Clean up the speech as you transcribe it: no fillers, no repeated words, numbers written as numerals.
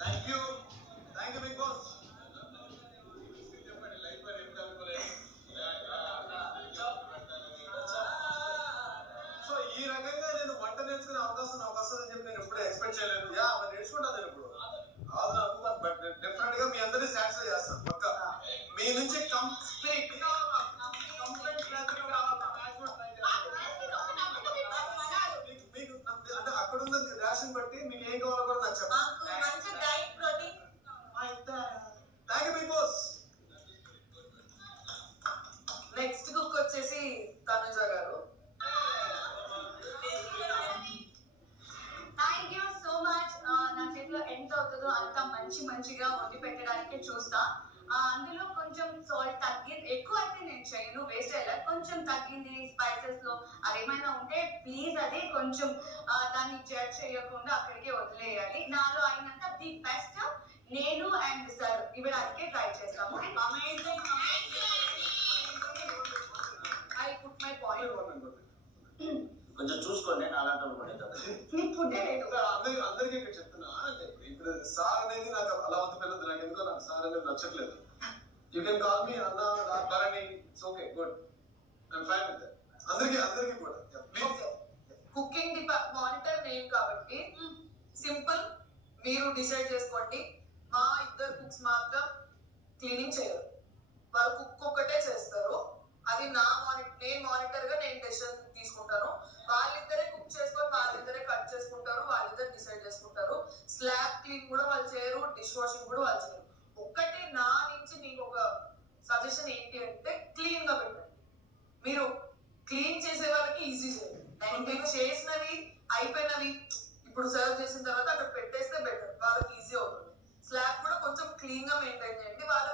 Thank you Bigg Boss. చెప్పండి life అని ఎంత అనుకోలేదు. సో ఈ రకంగా నేను వంట నేర్చుకునే అవకాశం నాకు వస్తుందని చెప్పి నేను ఎప్పుడూ ఎక్స్పెక్ట్ చేయలేదు. యా మరి నేర్చుకుంటాను నేను ఇప్పుడు. కాదు నాకు బట్ డెఫినెట్ గా మీ అందరినీ సాటిస్ఫై చేస్తాను పక్క. మీ నుంచి కంప్లీట్ మీకు అంటే అక్కడ ఉన్న రేషన్ బట్టి మీకు ఏం కావాలో కూడా నాకు చెప్పండి. Thank you Bigg Boss. Next cook వచ్చేసి Tanuja garu. Thank you so much. నా చేతిలో ఎంత అవుతుందో అంత మంచిగా వండి పెట్టడానికి చూస్తా. అందులో కొంచెం సాల్ట్ తగ్గింది, ఎక్కువ అయితే నేను చేయను, వేస్ట్ అయ్యేలా కొంచెం తగ్గింది స్పైసెస్ లో అదేమైనా ఉంటే ప్లీజ్ అది కొంచెం దాన్ని జడ్జ్ చేయకుండా అక్కడికే వదిలేయాలి. నాలో అయినంత ది బెస్ట్ నేను అండ్ సార్ ఇవ్వడానికే ట్రై చేస్తాము. I put my point. కొంచెం చూసుకోండి నాలాంటి నీకు ఫుడ్ లేదు. అందరికీ ఇక్కడ చెప్తున్నా అంటే ఇప్పుడు సార్ అనేది నాకు అలా వద్దు పిల్లలు, నాకు ఎందుకో నాకు సార్ అనేది నచ్చట్లేదు. యూ కెన్ కాల్ మీ అన్న Bharani, it's okay good, I'm fine with that. అందరికీ కూడా ప్లీజ్. కుకింగ్ మానిటర్ నేను కాబట్టి సింపుల్, మీరు డిసైడ్ చేసుకోండి. మా ఇద్దరు కుక్స్ మాత్రం క్లీనింగ్ చేయరు, వాళ్ళు కుక్ ఒక్కటే చేస్తారు. అది నేను మానిటర్ గా నేను డెసిషన్ తీసుకుంటాను. వాళ్ళిద్దరే కుక్ చేసుకొని వాళ్ళిద్దరే కట్ చేసుకుంటారు, వాళ్ళిద్దరు డిసైడ్ చేసుకుంటారు. స్లాబ్ క్లీన్ కూడా వాళ్ళు చేయరు, డిష్ వాషింగ్ కూడా వాళ్ళు చేయరు. ఒక్కటే నా నుంచి మీకు ఒక సజెషన్ ఏంటి అంటే క్లీన్ గా పెట్టండి. మీరు క్లీన్ చేసే వాళ్ళకి ఈజీ చేయండి. మీరు చేసినవి అయిపోయినవి ఇప్పుడు సర్వ్ చేసిన తర్వాత అక్కడ పెట్టేస్తే బెటర్, వాళ్ళకి ఈజీ అవుతుంది. స్లాబ్ కూడా కొంచెం క్లీన్ గా మెయింటైన్ చేయండి. వాళ్ళ